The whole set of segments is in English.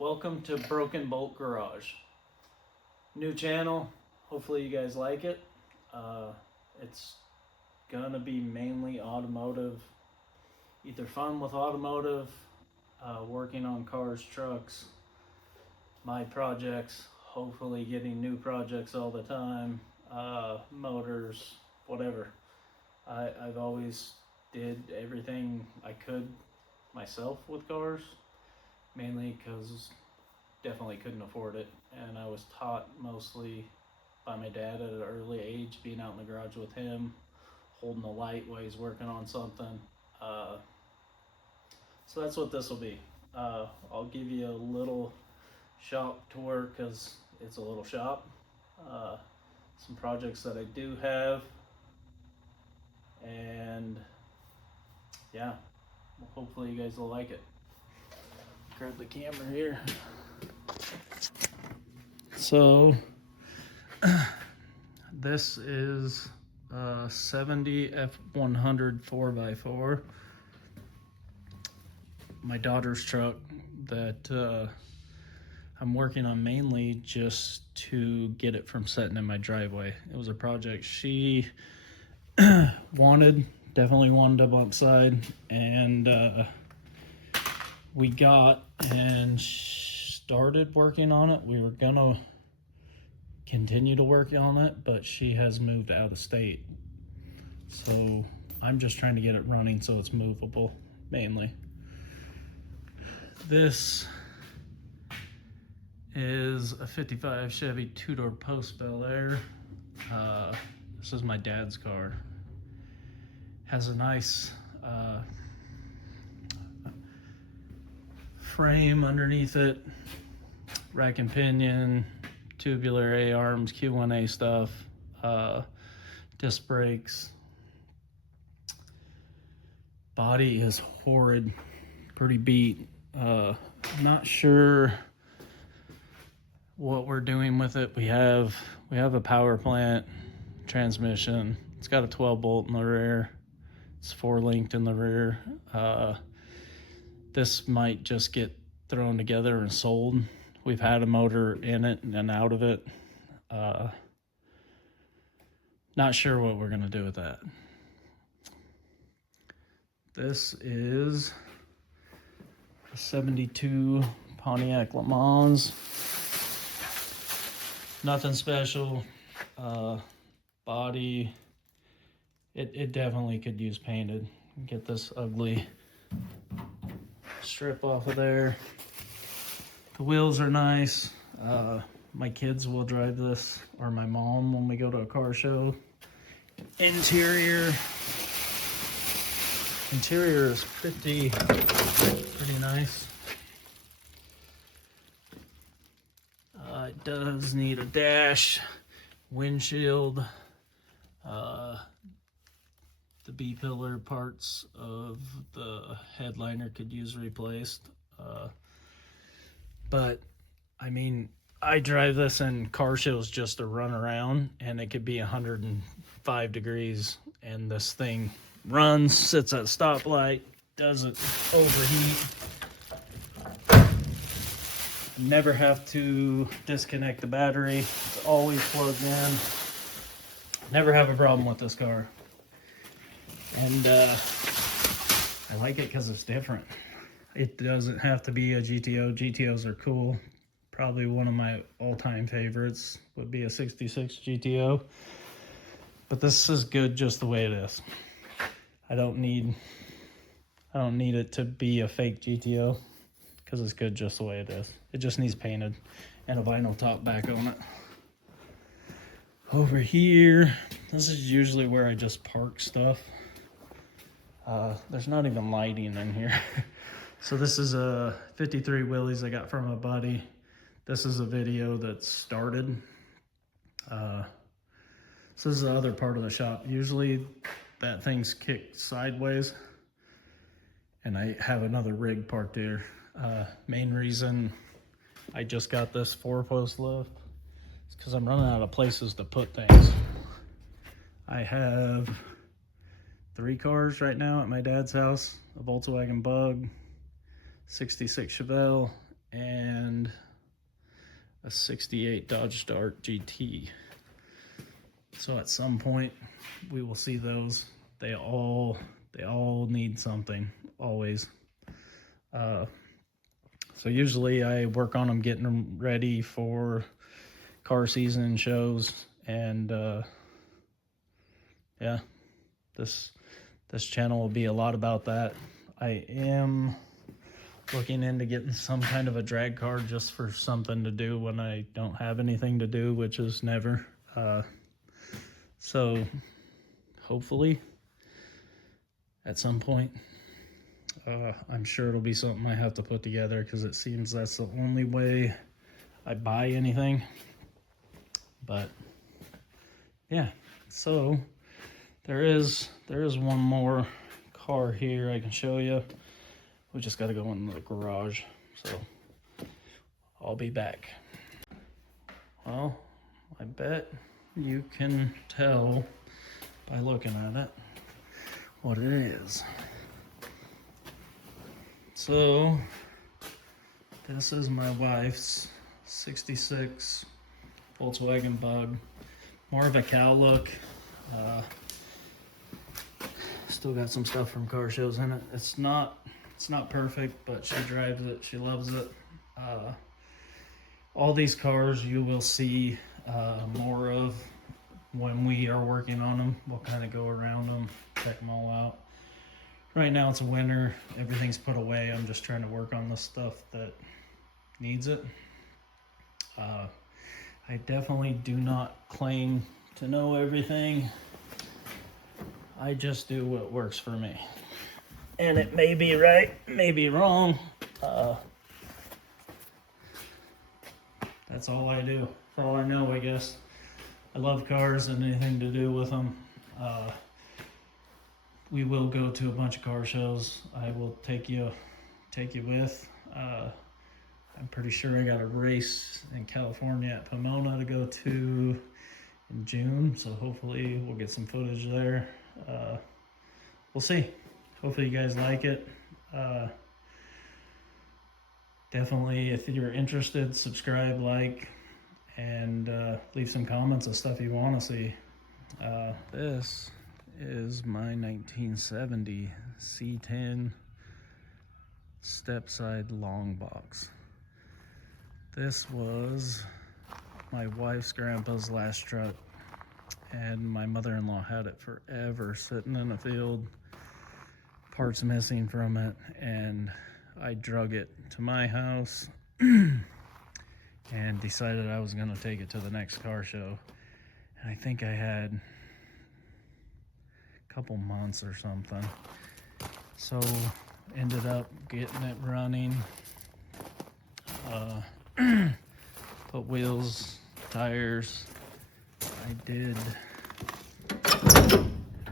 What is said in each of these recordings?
Welcome to Broken Bolt Garage. New channel. Hopefully you guys like it. It's gonna be mainly automotive, either fun with automotive, working on cars, trucks, my projects, hopefully getting new projects all the time, motors, whatever. I've always did everything I could myself with cars, mainly because definitely couldn't afford it, and I was taught mostly by my dad at an early age, being out in the garage with him, holding the light while he's working on something. Uh, so that's what this will be. I'll give you a little shop tour because it's a little shop. Uh, some projects that I do have, and yeah, hopefully you guys will like it. Grab the camera here. So this is a 70 F100 4x4. My daughter's truck that I'm working on mainly just to get it from sitting in my driveway. It was a project she definitely wanted up on side, and we got and started working on it. We were gonna continue to work on it, but she has moved out of state. So I'm just trying to get it running so it's movable, mainly. This is a 55 Chevy two-door Post Bel Air. This is my dad's car. Has a nice frame underneath it, rack and pinion, tubular A-arms, Q1A stuff, disc brakes. Body is horrid, pretty beat. Not sure what we're doing with it. We have a power plant, transmission. It's got a 12 bolt in the rear. It's 4-linked in the rear. This might just get thrown together and sold. We've had a motor in it and out of it. Not sure what we're gonna do with that. This is a 72 Pontiac Le Mans. Nothing special. Body, it definitely could use painted. Get this ugly strip off of there. The wheels are nice. My kids will drive this, or my mom, when we go to a car show. Interior is pretty nice. It does need a dash, windshield, the B-pillar parts of the headliner could use replaced. But I mean, I drive this in car shows just to run around, and it could be 105 degrees, and this thing runs, sits at a stoplight, doesn't overheat. Never have to disconnect the battery. It's always plugged in. Never have a problem with this car. And I like it because it's different. It doesn't have to be a GTO. GTOs are cool. Probably one of my all-time favorites would be a 66 GTO. But this is good just the way it is. I don't need it to be a fake GTO because it's good just the way it is. It just needs painted and a vinyl top back on it. Over here, this is usually where I just park stuff. There's not even lighting in here. So this is a 53 Willys I got from a buddy. This is a video that started. So this is the other part of the shop. Usually that thing's kicked sideways, and I have another rig parked there. Main reason I just got this 4-post lift is because I'm running out of places to put things. I have 3 cars right now at my dad's house: a Volkswagen Bug, 66 Chevelle, and a 68 Dodge Dart GT. So at some point we will see those. They all need something, always. So usually I work on them, getting them ready for car season shows, and yeah, this channel will be a lot about that. I am looking into getting some kind of a drag car just for something to do when I don't have anything to do, which is never. So hopefully at some point, I'm sure it'll be something I have to put together, because it seems that's the only way I buy anything. But yeah, so there is one more car here I can show you. We just got to go in the garage, so I'll be back. Well, I bet you can tell by looking at it what it is. So this is my wife's 66 Volkswagen Bug. More of a cow look. Still got some stuff from car shows in it. It's not perfect, but she drives it. She loves it. All these cars you will see more of when we are working on them. We'll kind of go around them, check them all out. Right now it's winter, everything's put away. I'm just trying to work on the stuff that needs it. I definitely do not claim to know everything. I just do what works for me. And it may be right, may be wrong. That's all I do. That's all I know, I guess. I love cars and anything to do with them. We will go to a bunch of car shows. I will take you with. I'm pretty sure I got a race in California at Pomona to go to in June, so hopefully we'll get some footage there. We'll see. Hopefully you guys like it. Definitely, if you're interested, subscribe, like, and leave some comments of stuff you want to see. This is my 1970 C10 step-side long box. This was my wife's grandpa's last truck, and my mother-in-law had it forever sitting in a field, parts missing from it, and I drug it to my house and decided I was going to take it to the next car show. And I think I had a couple months or something, so ended up getting it running. Put wheels, tires. I did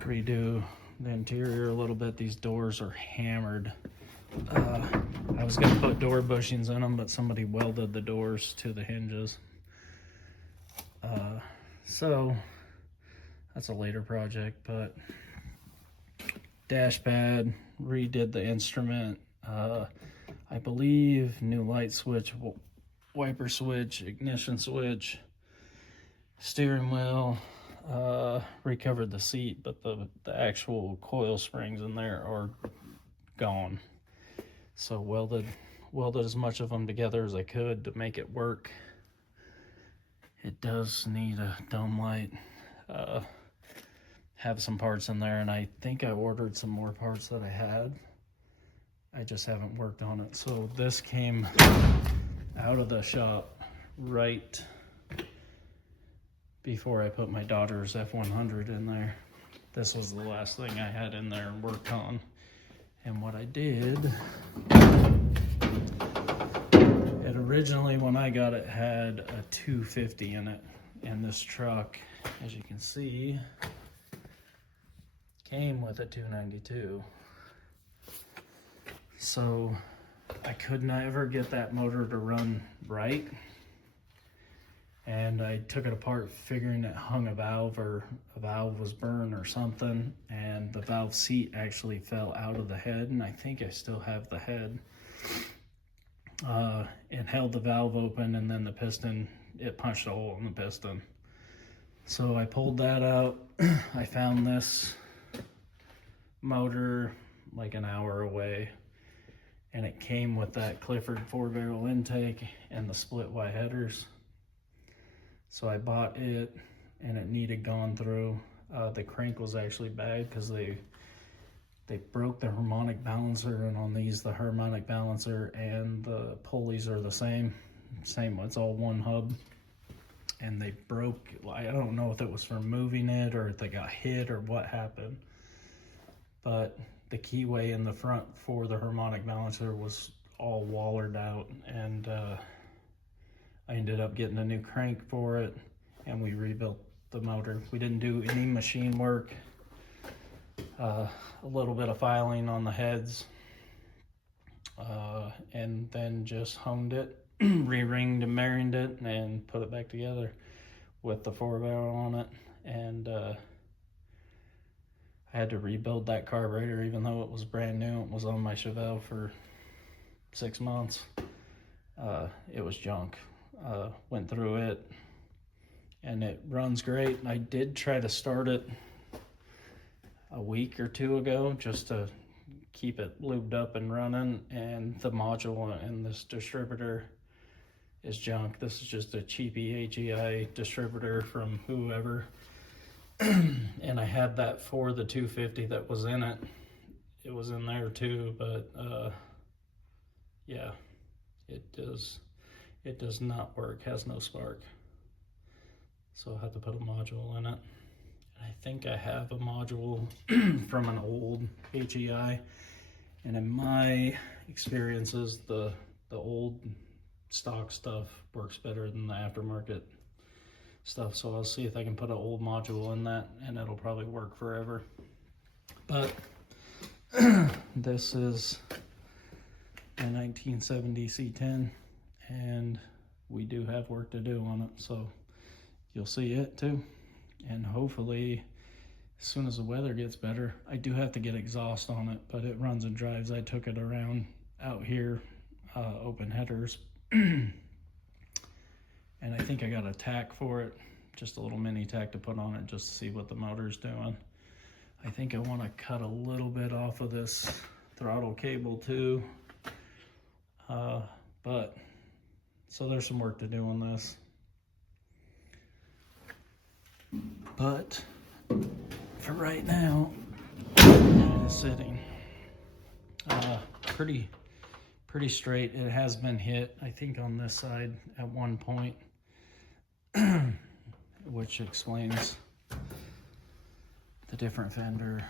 redo the interior a little bit. These doors are hammered. I was gonna put door bushings in them, but somebody welded the doors to the hinges. So that's a later project, but dash pad, redid the instrument. I believe new light switch, wiper switch, ignition switch, steering wheel, recovered the seat, but the actual coil springs in there are gone. So welded as much of them together as I could to make it work. It does need a dome light, have some parts in there, and I think I ordered some more parts that I had. I just haven't worked on it. So this came out of the shop right before I put my daughter's F100 in there. This was the last thing I had in there and worked on. And what I did, it originally, when I got it, had a 250 in it. And this truck, as you can see, came with a 292. So I could never get that motor to run right. And I took it apart figuring it hung a valve, or a valve was burned or something, and the valve seat actually fell out of the head, and I think I still have the head. and held the valve open, and then the piston, it punched a hole in the piston. So I pulled that out. I found this motor like an hour away, and it came with that Clifford 4-barrel intake and the split Y headers. So I bought it, and it needed gone through. The crank was actually bad because they broke the harmonic balancer, and on these the harmonic balancer and the pulleys are the same. It's all one hub, and they broke. I don't know if it was from moving it or if they got hit or what happened, but the keyway in the front for the harmonic balancer was all wallered out, and I ended up getting a new crank for it, and we rebuilt the motor. We didn't do any machine work. A little bit of filing on the heads, and then just honed it, re-ringed and marined it, and put it back together with the 4-barrel on it. And I had to rebuild that carburetor, even though it was brand new. It was on my Chevelle for 6 months. It was junk. Went through it, and it runs great. I did try to start it a week or two ago just to keep it lubed up and running, and the module in this distributor is junk. This is just a cheapy AGI distributor from whoever. And I had that for the 250 that was in it. It was in there too, but yeah, it does not work, has no spark. So I had to put a module in it. I think I have a module from an old AGI, and in my experiences, the old stock stuff works better than the aftermarket stuff. So I'll see if I can put an old module in that, and it'll probably work forever. But this is a 1970 C10, and we do have work to do on it, so you'll see it too. And hopefully, as soon as the weather gets better, I do have to get exhaust on it, but it runs and drives. I took it around out here, open headers, and I think I got a tack for it, just a little mini tack to put on it just to see what the motor's doing. I think I want to cut a little bit off of this throttle cable too, but so there's some work to do on this. But for right now, it is sitting pretty straight. It has been hit, I think, on this side at one point, which explains the different fender.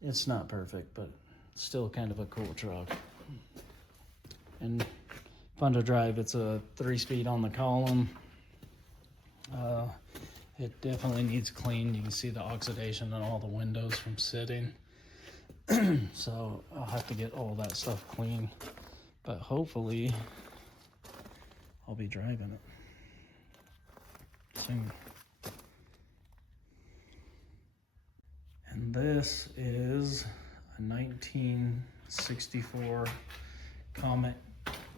It's not perfect, but still kind of a cool truck and fun to drive. It's a 3-speed on the column. It definitely needs cleaned. You can see the oxidation on all the windows from sitting. So I'll have to get all that stuff clean, but hopefully I'll be driving it soon. And this is a 1964 Comet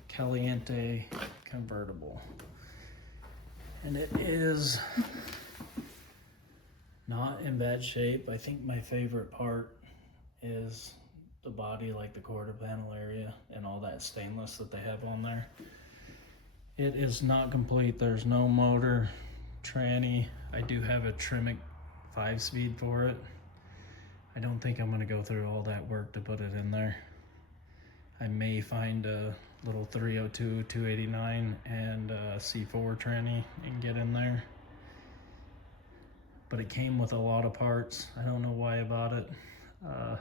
Caliente convertible. And it is not in bad shape. I think my favorite part is the body, like the quarter panel area and all that stainless that they have on there. It is not complete. There's no motor, tranny. I do have a Tremec 5-speed for it. I don't think I'm going to go through all that work to put it in there. I may find a little 302, 289 and a C4 tranny and get in there. But it came with a lot of parts. I don't know why I bought it. I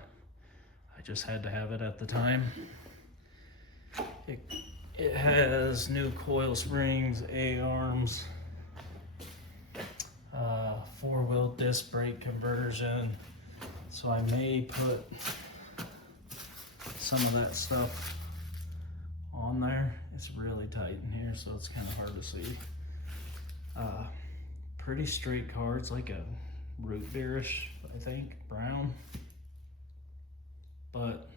just had to have it at the time. It has new coil springs, A-arms, 4-wheel disc brake conversion. So I may put some of that stuff on there. It's really tight in here, so it's kind of hard to see. Pretty straight car. It's like a root beerish, I think, brown. But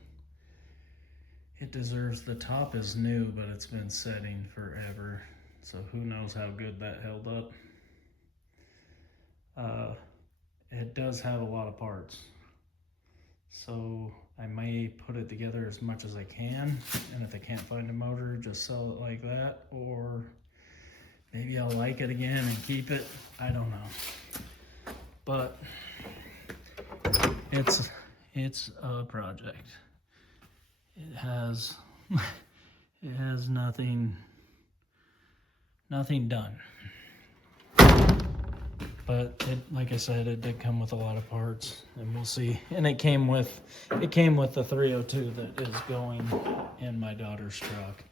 it it deserves. The top is new, but it's been setting forever, so who knows how good that held up. It does have a lot of parts, so I may put it together as much as I can, and if I can't find a motor, just sell it like that, or maybe I'll like it again and keep it. I don't know, but it's a project. It has nothing done. But it, like I said, it did come with a lot of parts, and we'll see. And it came with the 302 that is going in my daughter's truck.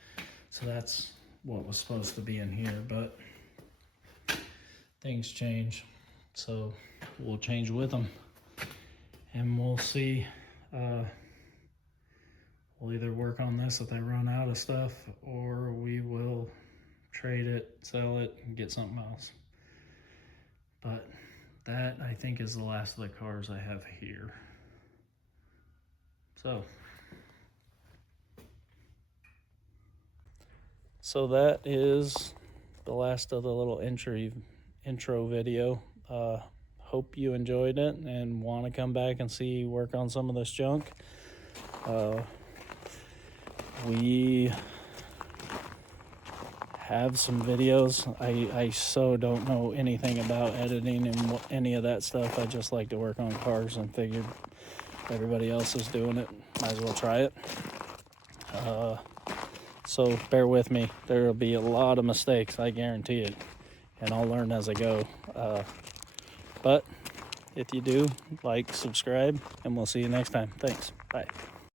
So that's what was supposed to be in here, but things change. So we'll change with them, and we'll see. We'll either work on this if I run out of stuff, or we will trade it, sell it, and get something else. But that, I think, is the last of the cars I have here. So that is the last of the little intro video. Hope you enjoyed it and want to come back and see work on some of this junk. We have some videos. I so don't know anything about editing and any of that stuff. I just like to work on cars and figured everybody else is doing it, might as well try it. So bear with me. There will be a lot of mistakes, I guarantee it, and I'll learn as I go. But if you do, like, subscribe, and we'll see you next time. Thanks. Bye.